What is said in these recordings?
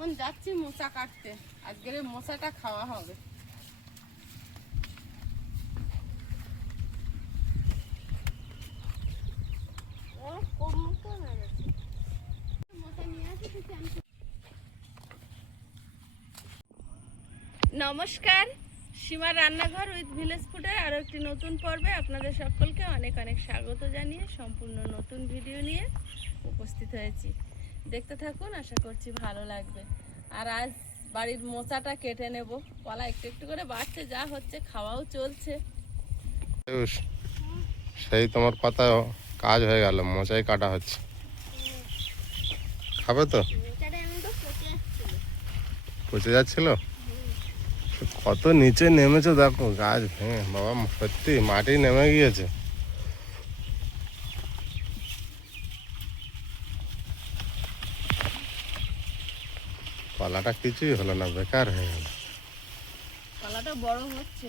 এখন যাচ্ছি মোচা কাটতে, আজকের মোচাটা খাওয়া হবে। নমস্কার, সীমার রান্নাঘর উইথ ভিলেজ ফুডের আরও একটি নতুন পর্বে আপনাদের সকলকে অনেক অনেক স্বাগত জানিয়ে সম্পূর্ণ নতুন ভিডিও নিয়ে উপস্থিত হয়েছি। দেখতে থাকুন, আশা করছি ভালো লাগবে। আর আজ বাড়ির মোচাটা কেটে নেব। কলা একটু একটু করে বাড়ছে, যা হচ্ছে খাওয়াও চলছে। সেই তোমার কথা কাজ হয়ে গেল, মোচাই কাটা হচ্ছে। খাবে তো? পচে যাচ্ছিল। কত নিচে নেমেছে দেখো, গাছ ভেঙে বাবা, সত্যি মাটি নেমে গিয়েছে। কলাটা কিছুই হলো না, বেকার হয়ে গেল। কলাটা বড় হচ্ছে,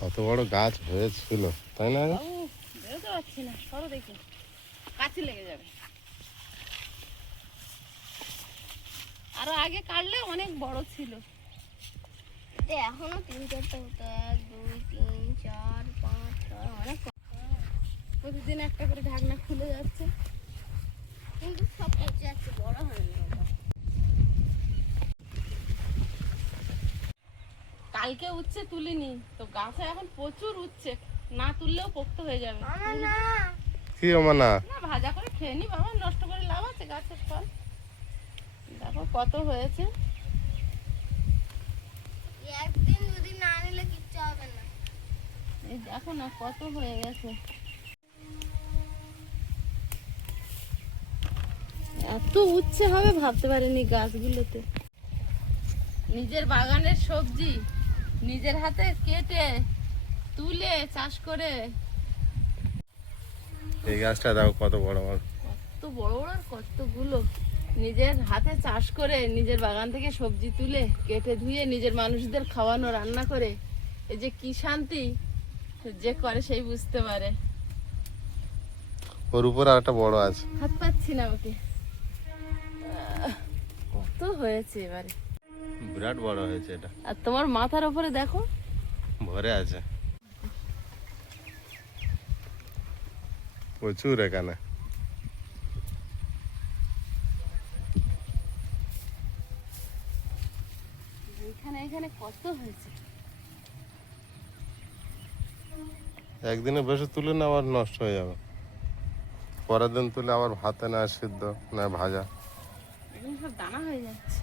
কত বড় গাছ হয়েছিল, তাই না? বেরোতে পারছি না, সরো দেখি, কাছে লেগে যাবে। আরো আগে কাটলে অনেক বড় ছিল। এখনো 3-4টা হতো, 1 2 3 4 5 6 অনেক। প্রতিদিন একটা করে ঢাকনা খুলে যাচ্ছে, কিন্তু সব পচে যাচ্ছে, বড় হয়নি। কালকে উচ্ছে তুলিনি তো, গাছে এখন প্রচুর উচ্ছে, না তুললেও পোক্ত হয়ে যাবে। কি না না ভাজা করে খেয়ে নি বাবা, নষ্ট করে লাভ আছে গাছের ফল। দেখো কত হয়েছে। একদিন দুদিন না নিলে কিচ্ছু হবে না। এই দেখো না কত হয়ে গেছে। এত উচ্ছে হবে ভাবতে পারিনি গাছগুলোতে। নিজের বাগানের সবজি নিজের হাতে কেটে তুলে চাষ করে। এই গাছটা দেখো কত বড় বড়, কত বড় বড়, কতগুলো নিজের হাতে চাষ করে, নিজের বাগান থেকে সবজি তুলে কেটে ধুয়ে নিজের মানুষদের খাওয়ানো, রান্না করে, এই যে কি শান্তি, যে করে সেই বুঝতে পারে। ওর উপর আর একটা বড় আছে, হাত পাচ্ছি না ওকে। কত হয়েছে এবারে, বিরাট বড় হয়েছে এটা। আর তোমার মাথার উপরে দেখো ভরে আছে প্রচুর এখানে। এখানে এখানে কত হয়েছে। একদিনে বেশি তুলে না আবার নষ্ট হয়ে যাবে, পরের দিন তুলে আবার ভাতে না সিদ্ধ না ভাজা, এখন সব দানা হয়ে যাচ্ছে।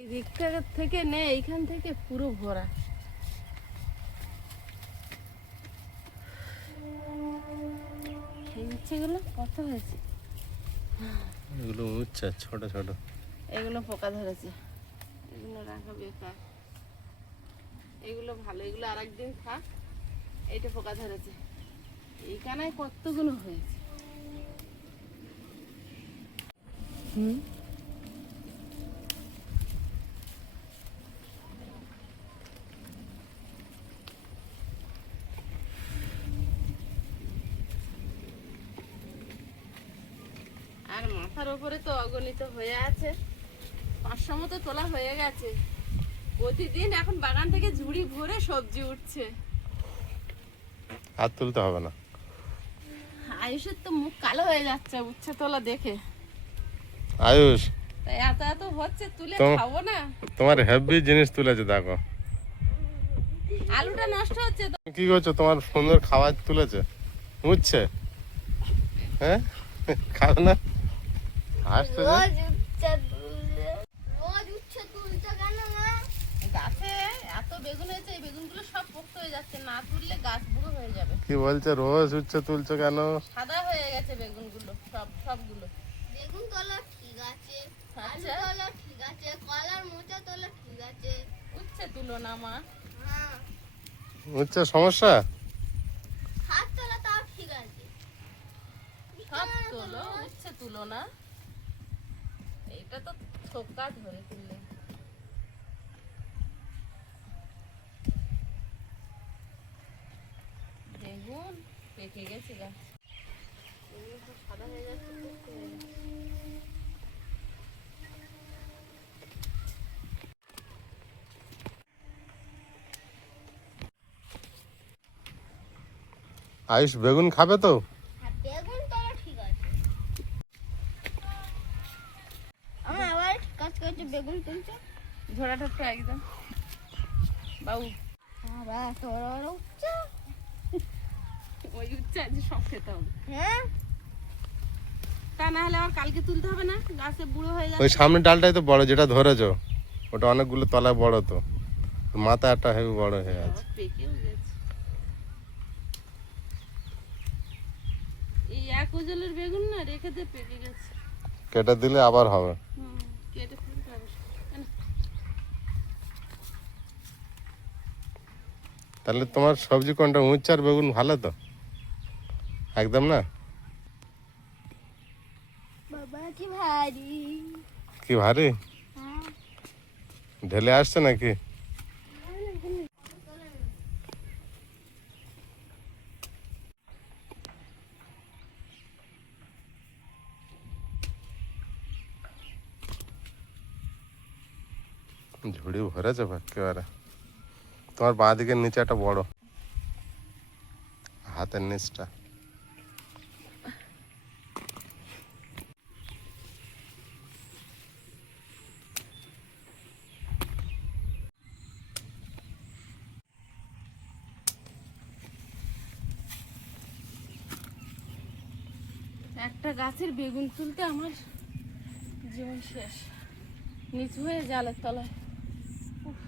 এই দিকটা থেকে নে, এইখান থেকে পুরো ভরা। এই উচ্ছেগুলো কত হয়েছে। এগুলো উচ্ছে ছোট ছোট, এগুলো পোকা ধরেছে, এগুলো রাখা বেকার। এগুলো ভালো, এগুলো আর একদিন খা। এইটা পোকা ধরেছে, এইখানে কতগুলো হয়েছে। হুম, আর মাথার উপরে তো অগণিত হয়ে আছে, 500 মতো তোলা হয়ে গেছে। প্রতিদিন এখন বাগান থেকে ঝুড়ি ভরে সবজি উঠছে। আর তুলতে হবে না। আয়ুষের তো মুখ কালো হয়ে যাচ্ছে উচ্ছে তোলা দেখে। আয়ুষ, তাই এত এত হচ্ছে, তুলে খাবো না। তোমার হেভি জিনিস তুলেছে দেখো। আলুটা নষ্ট হচ্ছে তো। কি করছো? তোমার সুন্দর খাবার তুলেছে, উচ্ছে। হ্যাঁ, খাও না, আসতে রোজ উচ্ছে তুলতে কেন মা? গাছে এত বেগুন হয়েছে, এই বেগুনগুলো সব পোক্ত হয়ে যাচ্ছে, না তুললে গাছ বুড়ো হয়ে যাবে। কি বলছে, রোজ উচ্ছে তুলছো কেন? সাদা হয়ে গেছে বেগুনগুলো, সবগুলো। বেগুন তোলা ঠিক আছে, আলু আচ্ছা, তোলা ঠিক আছে, কলার মোচা তোলা ঠিক আছে, উচ্ছে তুলো না মা। হ্যাঁ উচ্ছে সমস্যা? হাত তোলা তাও ঠিক আছে। সব তুলো, উচ্ছে তুলো না। এইটা তো থোকা ধরে তুললে। বেগুন পেকে গেছে গাছ, এগুলো সব সাদা হয়ে যাচ্ছে, পোক্ত হয়ে যাচ্ছে। আয়ুষ বেগুন খাবে তো? আর বেগুন তো ঠিক আছে। আমার আবার কাজ করছে, বেগুন তুলছে। ঝোড়াটা একটু একদম বাবু, বাবা তোর উচ্চ। ওই উচ্ছে আজ সব খেতে হবে, হ্যাঁ তা না হলে আবার কালকে তুলতে হবে না, গাছে বুড়ো হয়ে ওই যাবে। সামনের ডালটাই তো বড়, যেটা ধরেছো ওটা অনেকগুলো তলায় বড়, তো মাথা একটা হেভি বড় হয়ে আছে। পেকেও গেছে। এই এক ওজনের বেগুন না রেখে দিয়ে পেকে গেছে। কেটে দিলে আবার হবে। কেটে ফেলতে হবে। তাহলে তোমার সবজি কোনটা, উচ্ছে আর বেগুন ভালো তো একদম না? বাবা কি ভারী। কি ভারী? হ্যাঁ ঢেলে আসছে নাকি? ঝুড়ি ভরেছে একেবারে। তোমার বাঁ দিকের নিচে একটা বড়, হাতের নিচটা। একটা গাছের বেগুন তুলতে আমার জীবন শেষ, নিচু হয়ে জালের তলায়। উফ,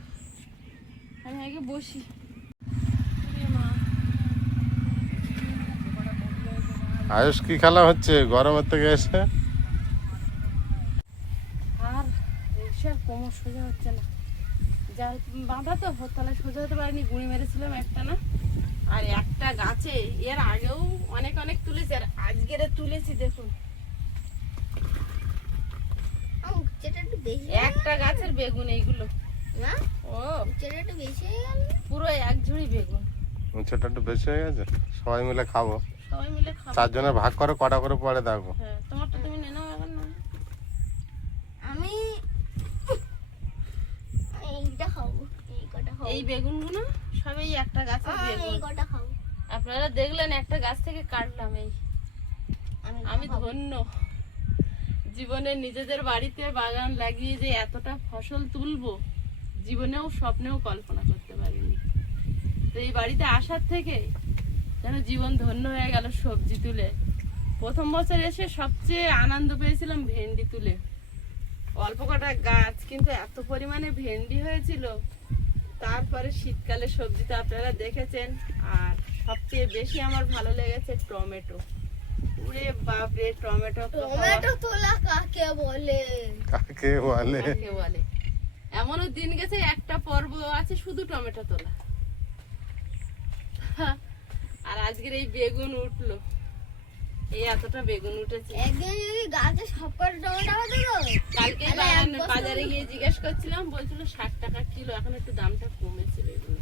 আমি আগে বসি। এ মা, আয়ুষ কি খেলা হচ্ছে গরমের থেকে এসে? আর বসে আর কোমর সোজা হচ্ছে না, যা বাঁধা তো তলায় সোজা হতে পারিনি, গুঁড়ি মেরেছিলাম একটা না। আর একটা গাছে এর আগেও অনেক অনেক তুলেছি, আর আজকের তুলেছি দেখুন। আমার উচ্চটা একটু বেশি একটা গাছের বেগুন এইগুলো, না, ও উচ্চটা একটু বেশি হয়ে গেল। পুরো এক ঝুড়ি বেগুন। উচ্ছেটা একটু বেশি হয়ে গেছে, সবাই মিলে খাবো। সবাই মিলে খাবো। 4 জনের ভাগ করে কটা করে পরে দেখো। হ্যাঁ, তোমারটা তুমি নে নাও এখন না। আমি এইটা খাবো, এই কটা খাবো, এই বেগুনগুলো সবই একটা গাছের আমি এই বেগুন। কটা খাবো। আপনারা দেখলেন একটা গাছ থেকে কাটলাম। এই আমি ধন্য, জীবনে নিজেদের বাড়িতে বাগান লাগিয়ে যে এতটা ফসল তুলবো জীবনেও স্বপ্নেও কল্পনা করতে পারিনি। তো এই বাড়িতে আসার থেকে যেন জীবন ধন্য হয়ে গেল সবজি তুলে। প্রথম বছর এসে সবচেয়ে আনন্দ পেয়েছিলাম ভেন্ডি তুলে, অল্প কটা গাছ কিন্তু এত পরিমাণে ভেন্ডি হয়েছিল। তারপরে শীতকালে সবজিটা আপনারা দেখেছেন, আর সবচেয়ে বেশি আমার ভালো লেগেছে টমেটো। উরে বাপরে, টমেটো টমেটো তোলা কাকে বলে? কাকে বলে? কাকে বলে? এমনও দিন গেছে একটা পর্ব আছে শুধু টমেটো তোলা। আর আজকের এই বেগুন উঠলো, এই এতটা বেগুন উঠেছে। একদিন যদি গাছে সব কটা টমেটো হতো তো, কালকে তাহলে এক বস্তা বাজারে গিয়ে জিজ্ঞেস করছিলাম, বলছিল 60 টাকা কিলো, এখন একটু দামটা কমেছে বেগুন।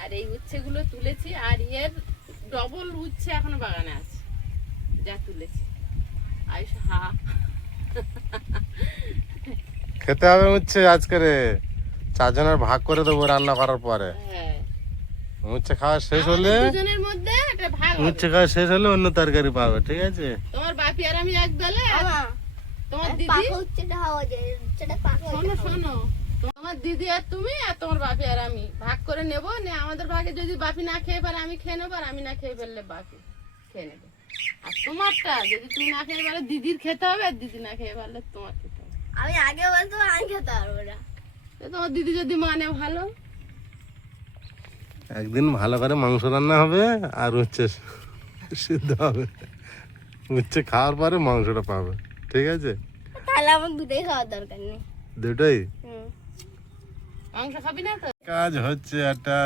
আর এই উচ্ছেগুলো তুলেছি, আর এর ডবল উচ্ছে এখনো বাগানে আছে যা তুলেছি। আয়ুষ হা, খেতে হবে উচ্ছে আজকের, 4 জনের ভাগ করে দেবো রান্না করার পরে। হ্যাঁ, উচ্ছে খাওয়া শেষ হলে, আমাদের দুজনের মধ্যে একটা ভাগ হবে। উচ্ছে খাওয়া শেষ হলে অন্য তরকারি পাবে, ঠিক আছে? তোমার বাপি আর আমি এক দলে, আর আমা তোমার দিদি, পাকা উচ্চটা খাওয়া যায়, উচ্চটা পাকা শোনো শোনো, তোমার দিদি আর তুমি আর তোমার বাপি আর আমি ভাগ করে নেবো। নে আমাদের ভাগে যদি বাপি না খেয়ে পারে আমি খেয়ে নেবো, আর আমি না খেয়ে ফেললে বাপি খেয়ে নেবে। আর তোমারটা যদি তুমি না খেয়ে পারো দিদির খেতে হবে, আর দিদি না খেয়ে পারলে তোমার খেতে হবে। আমি আগে বলতো আমি খেতে পারবো না। তো তোমার দিদি যদি মানে ভালো, একদিন ভালো করে মাংস রান্না হবে আর উচ্ছে সিদ্ধ হবে। উচ্ছে খাওয়ার পরে মাংসটা পাবে, ঠিক আছে? তাহলে আমার দুটোই খাওয়ার দরকার নেই। দুটোই মাংস খাবি না তো? কাজ হচ্ছে। একটা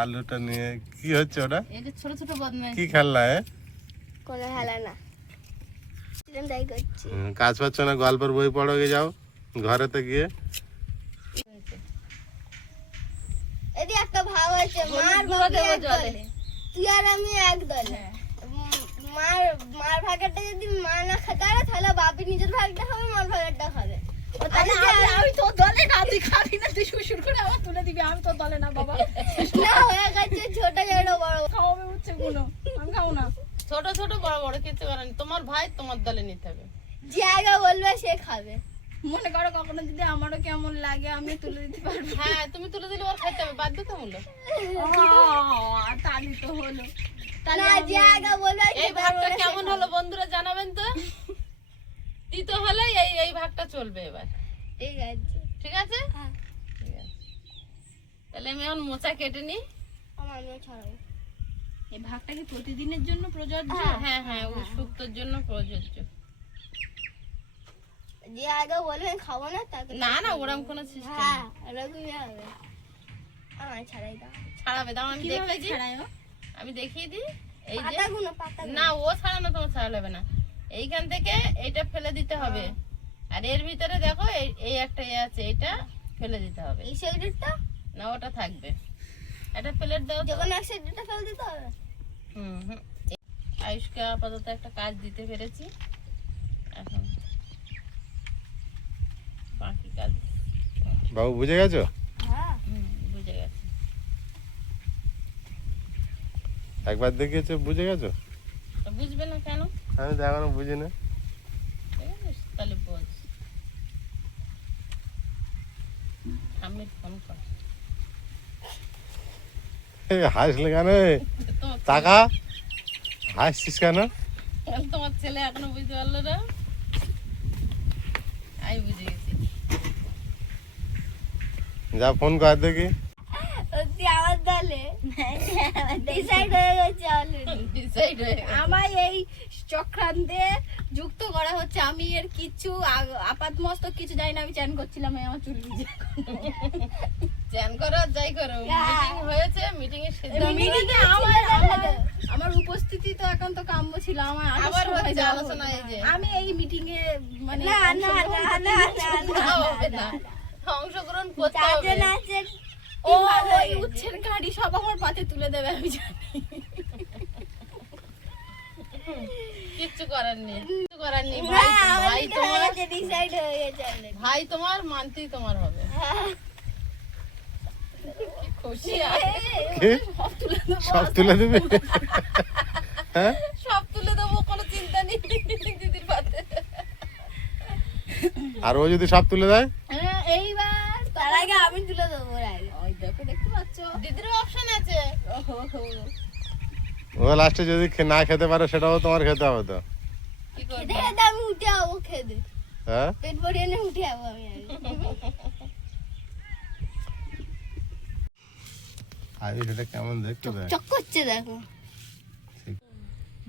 আলুটা নিয়ে কি হচ্ছে ওটা? এটা ছোট ছোট বদমাইশ। কি খেলনা? কোনো হেলা না, তাই করছি। কাজ পাচ্ছ না, গল্পের বই পড়ো, গিয়ে যাও ঘরেতে গিয়ে। এদি একটা ভাব আছে, মার গুঁড়ো ভাগে দেবো এক জলে। দলে, তুই আর আমি এক দলে। মার মার ভাগেরটা যদি মা না খেতে পারে, তাহলে বাপি নিজের ভাগটা খাবে, মার ভাগেরটা খাবে। আমি তোর দলে না, তুই খাবি না, তুই শ্বশুর করে আবার তুলে দিবি। আমি তোর দলে না বাবা, না হয়ে গেছে ছোট ছোট বড়। খাওয়াবে উচ্ছে গুলো, আমি খাবো খাবো না। ছোট ছোট বড় বড় কিছু করার নেই। তোমার ভাই তোমার দলে নিতে হবে। যে আগে বলবে সে খাবে। মনে করো কখনো যদি আমারও কেমন লাগে আমি তুলে দিতে পারবো। হ্যাঁ তুমি তুলে দিলে ওর খাইতে হবে বাধ্যতামূলক। তাহলে তো হলো। না যে আগে বলবে এই ভাগটা কেমন হলো বন্ধুরা জানাবেন তো। তিতো হলে এই ভাগটা চলবে এবার। ঠিক আছে। ঠিক আছে হ্যাঁ ঠিক আছে। তাহলে আমি এখন মোচা কেটে নিই। আমিও ছাড়াবো। এই ভাগটা কি প্রতিদিনের জন্য প্রযোজ্য? হ্যাঁ হ্যাঁ ওই শুক্তোর জন্য প্রযোজ্য। যে আগে বলবে খাবো না তাকে না না ওরকম কোনো সিস্টেম হ্যাঁ এরকমই হবে। আমার ছাড়াই দাও। ছাড়াবে দাও আমি কিভাবে দেখিয়ে দিই। ছাড়ায় ও? আমি দেখিয়ে দিই। এই যে পাতাগুলো পাতা না ও ছাড়ানো তোমার ছাড়া হবে না। এইখান থেকে এইটা ফেলে দিতে হবে। আর এর ভিতরে দেখো এই একটা আছে এটা ফেলে দিতে হবে। এই সাইডেরটা না ওটা থাকবে। এটা প্লেট দাও তো। যখন এক সাইডেরটা ফেলে দিতে হবে। হুম হুম। আয়ুষকে আপাতত একটা কাজ দিতে পেরেছি। এখন বাকি কাজ বাবু বুঝে গেছো? হ্যাঁ বুঝে গেছে। একবার দেখিয়েছো বুঝে গেছো? তো বুঝবে না কেন? আমি তো এখনো বুঝি না। ঠিক আছে তাহলে বল। আমি ফোন কর। এই হাসলে কেন? তোমার টাকা হাসছিস কেন? তোমার ছেলে এখনো বুঝতে পারলো না। আমি বুঝে গেছি। যা ফোন কর দেখি। সত্যি আমার দলে ডিসাইড হয়ে গেছে অলরেডি। ডিসাইড হয়ে গেছে। আমায় এই চক্রান্তে যুক্ত করা হচ্ছে। আমি এর কিছু আপাত মস্তক কিছু জানি না। আমি চ্যান করছিলাম এই আমার চুল ভিজে। চ্যান করো আর যাই করো মিটিং হয়েছে মিটিং এর সিদ্ধান্ত মিটিংয়ে আমার উপস্থিতি তো একান্ত কাম্য ছিল। আমার আবার সময় হচ্ছে দেওয়া আলোচনা হলো এই যে। না। আমি এই মিটিং এ মানে না না না না না, হবে না। অংশগ্রহণ করতে হবে। চারজন আছে ও ওই উচ্ছের গাড়ি সব আমার পাতে তুলে দেবে আমি জানি। কিচ্ছু করার নেই কিচ্ছু করার নেই। না ভাই তোমার ডিসাইড হয়ে গেছে অলরেডি। ভাই তোমার মানতেই তোমার হবে। কি খুশি আছে। কি? সব তুলে দেবো। সব তুলে দিবি? হ্যাঁ সব তুলে দেবো কোনো চিন্তা নেই দিদির পাতে। আর ও যদি সব তুলে দেয়? হ্যাঁ, এইবার তার আগে আমি তুলে দেবো ওর আগে। ওই দেখো দেখতে পাচ্ছ। দিদিরও অপশন আছে। ও লাস্টে যদি না খেতে পারে সেটাও তোমার খেতে হবে তো। কি করবে? খেতে খেতে আমি উঠে যাবো খেতে। হ্যাঁ পেট ভরিয়ে নিয়ে উঠে যাবো আমি আগে। আরে সেটা কেমন দেখতে দেয়? চক করছে দেখো।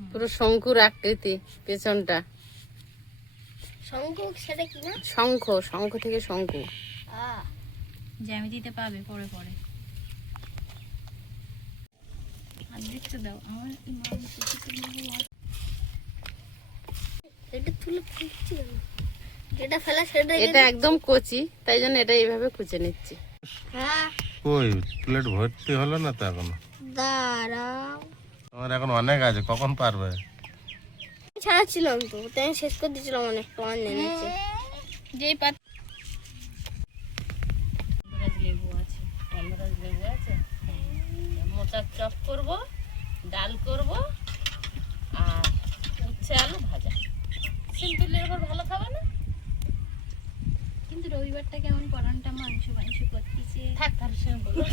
পুরো শঙ্কুর আকৃতি পেছনটা। শঙ্খ সেটা কি না? শঙ্খ শঙ্খ থেকে শঙ্কু। জ্যামিতিতে পাবে পরে পরে। আর দেখতে দাও আমার এই মাংস এটা তুলে ফেলছি আমি। যেটা ফেলা সেটা এটা একদম কচি তাই জন্য এটা এইভাবে কুচে নিচ্ছি। হ্যাঁ কই প্লেট ভর্তি হলো না তো এখনো? দাঁড়াও। তোমার এখন অনেক আছে, কখন পারবে? ছাড়াচ্ছিলাম তো তাই আমি শেষ করে দিয়েছিলাম অনেক পান এনেছে। যেই পাত লেবু আছে গন্ধরাজ লেবু আছে। মোচার চপ করব ডাল করব আর উচ্ছে আলু ভাজা। সিম্পলের উপর ভালো খাবে না? কিন্তু রবিবারটা কেমন পরানটা মাংস মাংস করতেছে। থাক তার সঙ্গে বলো।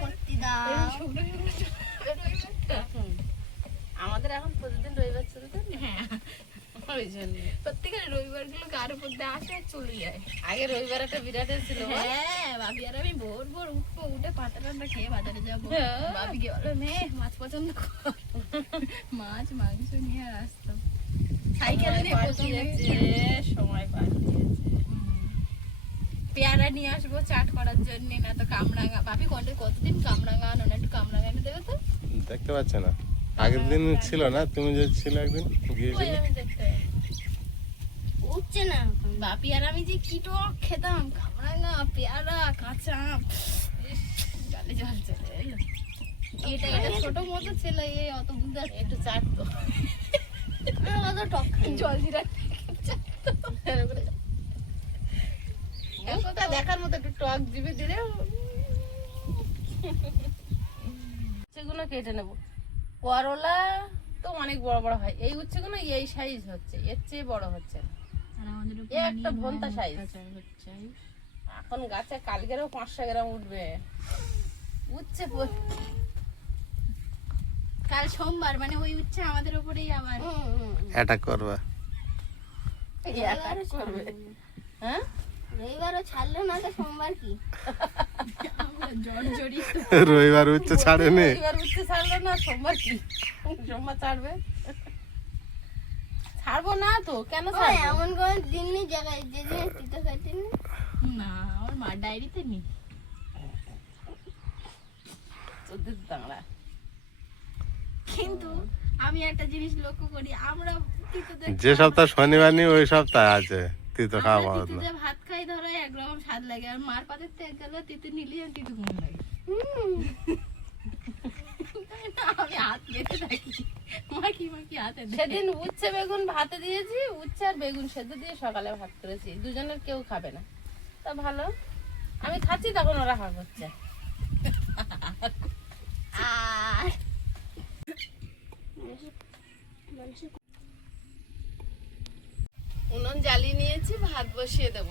করতে দাও। আমাদের এখন প্রতিদিন রবিবার চলতে হ্যাঁ ওই জন্য প্রত্যেকের রবিবার গুলো কার উপর দিয়ে আসে আর চলে যায়। আগে রবিবার একটা বিরাট ছিল বল। হ্যাঁ ভাবি আর আমি ভোর ভোর উঠবো, উঠে পাতা টাটা খেয়ে বাজারে যাবো। হ্যাঁ। ভাবিকে বলো নে মাছ পছন্দ কর, মাছ মাংস নিয়ে আর আসতাম সাইকেল নিয়ে প্রথমে। সময় পাঠিয়েছে। পেয়ারা নিয়ে আসবো চাট করার জন্য, না তো কামরাঙা। ভাবি কতদিন কামরাঙা আনো না, একটু কামরাঙা এনে দেবে তো। দেখতে পাচ্ছে না? আগের দিন ছিল না, তুমি যে ছিল একদিন ওই গিয়েছিলে। আমি দেখতে উঠছে না। বাপি আর আমি যে কি টক খেতাম, কামরাঙা পেয়ারা কাঁচা আম, ইস, গালে জল চলে এলো। এটা এটা ছোট মতো ছিল, এই অত বুঝতে একটু চাট তো অত টক খাই না। জল জিরা মুখটা দেখার মতো একটু টক জিভে দিলে উচ্ছেগুলো কেটে নেব। করলা তো অনেক বড় বড় হয়, এই উচ্ছেগুলো এই সাইজ হচ্ছে, এর চেয়ে বড় হচ্ছে না। এ একটা ভন্তা সাইজ। এখন গাছে কালকেরও 500 গ্রাম উঠবে উচ্ছে। কাল সোমবার, মানে ওই উচ্ছে আমাদের উপরেই আবার অ্যাটাক করবা। করবে হ্যাঁ, রবিবারও ছাড়লো না তো সোমবার কি? জ্বর জড়িয়ে রবিবার উচ্ছে ছাড়েনি। এবার উচ্ছে ছাড়লো না, সোমবার কি? সোমবার ছাড়বে? ছাড়বো না তো, কেন ওই ছাড়বো? এমন কোন দিন নেই জায়গায় যেদিন তিতো খাইতে নেই। না, আমার মার ডায়েরিতে নেই। চোদ্দের দাঁড়া। কিন্তু আমি একটা জিনিস লক্ষ্য করি, আমরা তিতোতে যে সপ্তাহ শনিবার নেই ওই সপ্তাহ আছে তিতো খাওয়া আমরা পাওয়া না। তিতোতে ভাত খাই, ধরো একরকম স্বাদ লাগে, আর মার পাতের তো এক গেল তিতো নিলেই আর তিতো কম লাগে। তাই না? আমি হাত বেঁধে থাকি, মাখি হাতে দেয়। সেদিন উচ্ছে বেগুন ভাতে দিয়েছি, উচ্ছে আর বেগুন সেদ্ধ দিয়ে সকালে ভাত করেছি, দুজনের কেউ খাবে না। তা ভালো, আমি খাচ্ছি তখন ওরা হাঁ করছে। আর উনুন জ্বালিয়ে নিয়েছি, ভাত বসিয়ে দেব।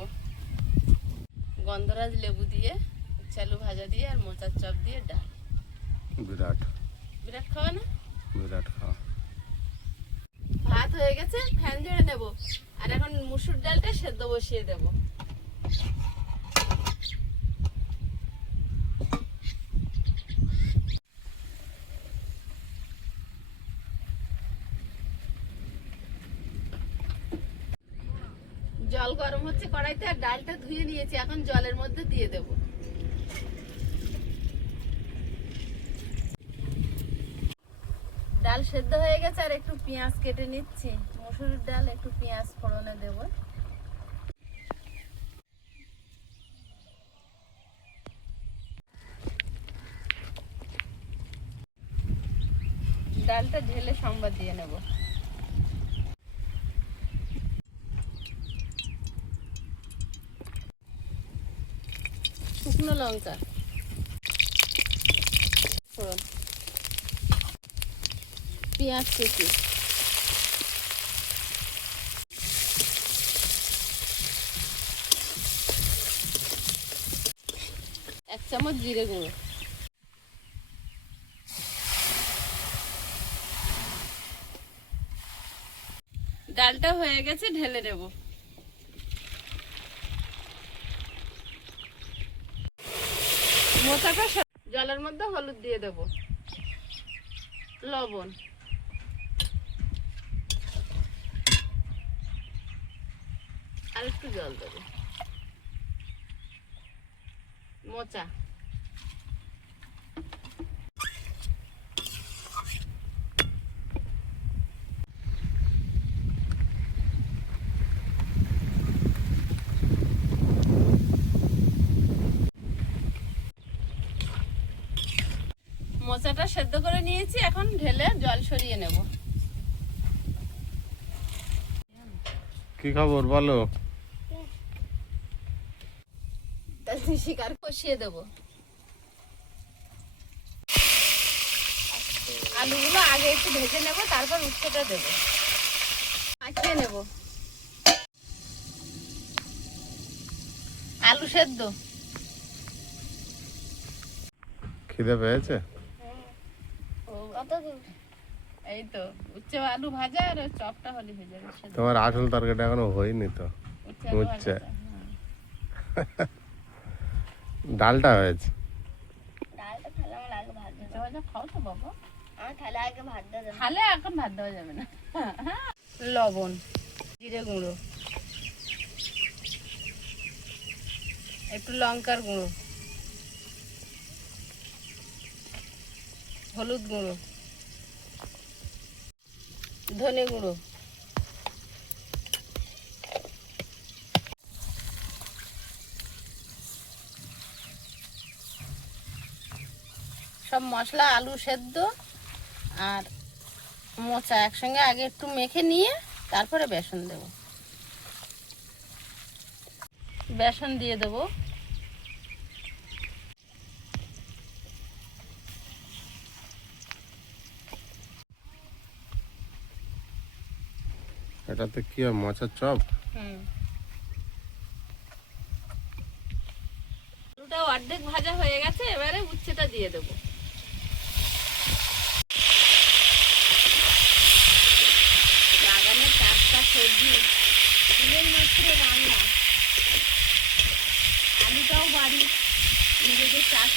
গন্ধরাজ লেবু দিয়ে, উচ্ছে আলু ভাজা দিয়ে আর মোচার চপ দিয়ে ডাল। বিরাট বিরাট খাওয়া না? বিরাট খাওয়া। ভাত হয়ে গেছে, ফ্যান ঝেড়ে নেব। আর এখন মুসুর ডালটা সেদ্ধ বসিয়ে দেব। জল গরম হচ্ছে কড়াইতে, আর ডালটা ধুয়ে নিয়েছি, এখন জলের মধ্যে দিয়ে দেব। ডাল সেদ্ধ হয়ে গেছে, আর একটু পেঁয়াজ কেটে নিচ্ছি। মসুর ডাল একটু পেঁয়াজ ফোড়নে দেব। ডালটা ঢেলে সম্বাদ দিয়ে নেব। শুকনো লঙ্কা ফোড়ন, পেঁয়াজ কুচি, এক চামচ জিরে গুঁড়ো, ডালটা হয়ে গেছে, ঢেলে দেব। মোচাটা জলের মধ্যে হলুদ দিয়ে দেব, লবণ, আর একটু জল দেব। মোচা, মোচাটা সেদ্ধ করে নিয়েছি, এখন ঢেলে জল সরিয়ে নেব। কি খবর বলো? শিকার কষিয়ে দেব। আলুগুলো আগে একটু ভেজে নেব, তারপর উচ্ছেটা দেব। মাখিয়ে নেব। আলু সেদ্ধ। খিদে পেয়েছে? কত দূর? এই তো উচ্ছে আলু ভাজা, আর ওই চপটা হলে হয়ে যাবে। সেদ্ধ তোমার আসল তরকারিটা এখনো হয়নি তো। উচ্ছে আলু উচ্ছে। ভাজাটা, হ্যাঁ। ডালটা হয়েছে। ডালটা তাহলে আমার আগে ভাত উচ্ছে ভাজা খাও তো বাবা? আমার তাহলে আগে ভাত দেবে। খালে এখন ভাত দেওয়া যাবে না। লবণ, জিরে গুঁড়ো, একটু লঙ্কার গুঁড়ো, হলুদ গুঁড়ো, ধনে গুঁড়ো, সব মশলা, আলু সেদ্ধ আর মোচা একসঙ্গে আগে একটু মেখে নিয়ে তারপরে বেসন দেব। বেসন দিয়ে দেব। এটাতে কি হয়, মাছের চপ? আলুটা অর্ধেক ভাজা হয়ে গেছে, এবারে উচ্ছেটা দিয়ে দেবো। বাগানের টাটকা সবজি, চুলের মাত্র রান্না, আলুটাও বাড়ি নিজেদের চাষ।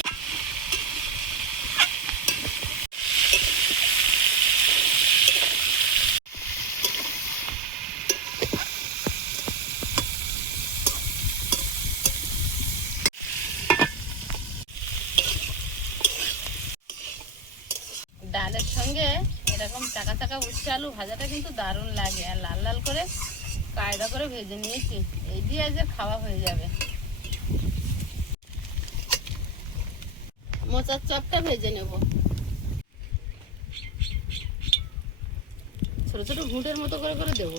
ডালের সঙ্গে এরকম চাকা চাকা উচ্ছে আলু ভাজাটা কিন্তু দারুণ লাগে। আর লাল লাল করে কায়দা করে ভেজে নিয়েছি, এই দিয়ে আজ খাওয়া হয়ে যাবে। মোচার চপটা ভেজে নেব, ছোট ছোট ঘুঁটের মতো করে করে দেবো।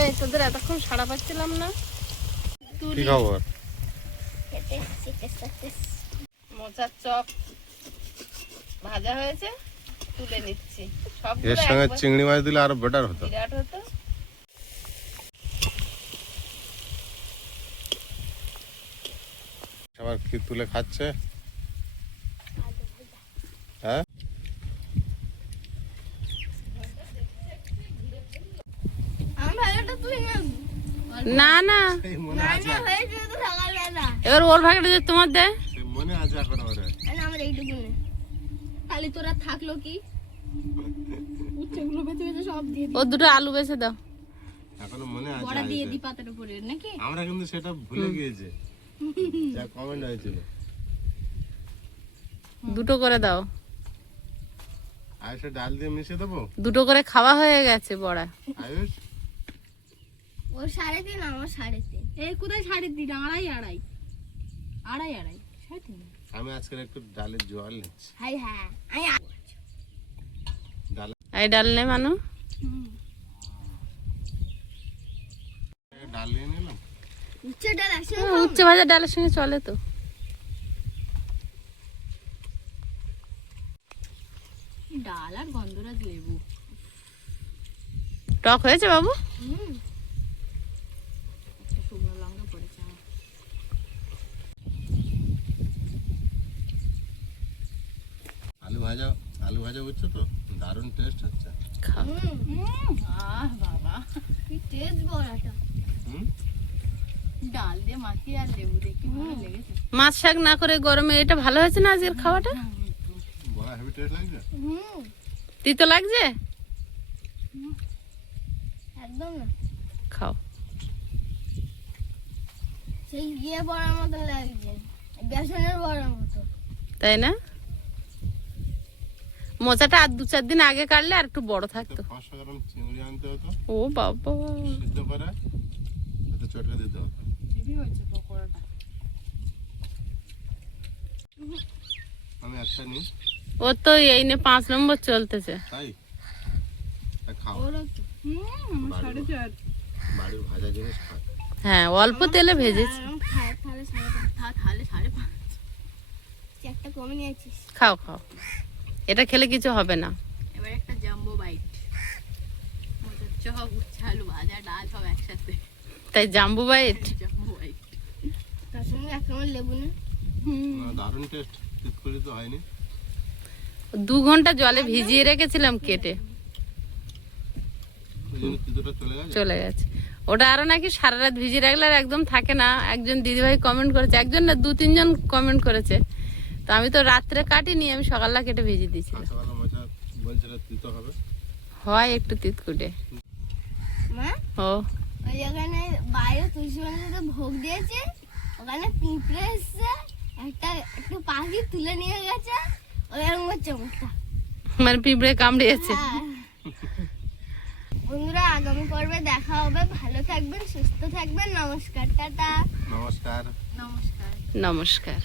এই তোদের এতক্ষণ সাড়া পাচ্ছিলাম না। কি খবর? মোচার চপ ভাজা হয়েছে, তুলে নিচ্ছি। সবগুলো এর সঙ্গে একবার চিংড়ি মাছ দিলে আরো বেটার হতো। বিরাট হতো। আবার কি তুলে খাচ্ছে? হ্যাঁ, আমি ভাগাটা তুই না না, সেই মনে আছে, হয়েছে তো সকালবেলা। এবার ওর ভাগটা যে তোমার দেয়। সেই মনে আছে এখন ওরে। আমার এইটুকু নেই। খালি তোরা থাকলো কি, উচ্ছেগুলো বেছে বেছে সব দিয়ে ওর দুটো আলু বেছে দাও। এখনো মনে আছে। বড়া দিয়ে আছে। দি পাতার উপরে নাকি। আমরা কিন্তু সেটা ভুলে গিয়েছি, যা কমেন্ট হয়েছিল। দুটো করে দাও, আয়ুষে ডাল দিয়ে মিশিয়ে দেবো। দুটো করে খাওয়া হয়ে গেছে বড়া। আয়ুষ ও 3.5, আমার 3.5। এই কোথায় 3.5, আড়াই আড়াই আড়াই আড়াই 3.5। আমি আজকে একটু ডালের জল নিচ্ছি। হাই হ্যাঁ, ডাল এই ডাল নে মানু। ডাল নিয়ে নিলাম। উচ্চে ডাল আসে। উচ্ছে ভাজা ডালের সঙ্গে চলে তো। ডাল আর গন্ধরাজ লেবু। টক হয়েছে বাবু? একটা শুকনো লঙ্কা পড়েছে আমার। আলু ভাজা বুঝছো তো, দারুণ টেস্ট হচ্ছে। খাও। আহ বাবা, কি টেস্ট বড়াটা। হুম, ডাল দিয়ে মাখিয়ে আর লেবু দিয়ে কি ভালো লেগেছে। মাছ শাক না করে গরমে এটা ভালো হয়েছে না আজকের খাওয়াটা? বড়া হেভি টেস্ট লাগছে। তিতো লাগছে? একদম না, খাও। সেই বড়ার মতো লাগছে, বেসনের বড়ার মতো। তাই না? মোচাটা আর 2-4 দিন আগে কাটলে আর একটু বড় থাকতো। 500 গ্রাম চিংড়ি আনতে হতো, ও বাবা, সিদ্ধ করে এতে চটকে দিতে হতো। হেভি হয়েছে পকোড়াটা। আমি একটা নিই, ও তো এই নে 5 নম্বর চলতেছে। তাই তা খাও। ওরা তো আমার 4.5। বাড়ির ভাজা জিনিস খাও। হ্যাঁ, অল্প তেলে ভেজেছি। তাহলে 5.5। তাহলে 5.5। একটা কমে নিয়েছিস। খাও খাও, এটা খেলে কিছু হবে না। এবার একটা জাম্বো বাইট। মোচার চপ, উচ্ছে আলু ভাজা, ডাল সব একসাথে। তাই জাম্বু বাইট। Jumbo byte. তার সঙ্গে এক কামড় লেবু না। না, দারুণ টেস্ট। তিতকুড়ি তো হয়নি। 2 ঘন্টা জলে ভিজিয়ে রেখেছিলাম কেটে, ওই জন্য তিতটা চলে গেছে। চলে গেছে। ওটা আরো নাকি সারা রাত ভিজিয়ে রাখলে আর একদম থাকে না। একজন দিদিভাই কমেন্ট করেছে, একজন না 2-3 জন কমেন্ট করেছে। তো আমি তো রাত্রে কাটিনি, আমি সকালবেলা কেটে ভিজিয়ে দিয়েছিলাম। সকালে মোচা বলছিল তিতো হবে। হয় একটু তিতকুটে। মা, ও ওই ওখানে বাইরে তুলসী মন্দিরে ভোগ দিয়েছে, ওখানে পিঁপড়ে এসছে, একটু পাখি তুলে নিয়ে গেছে, ওই রকম করছে মুখটা। মানে পিঁপড়ে কামড়িয়েছে। হ্যাঁ। বন্ধুরা আগামী পর্বে দেখা হবে। ভালো থাকবেন, সুস্থ থাকবেন। নমস্কার, টাটা। নমস্কার। নমস্কার। নমস্কার।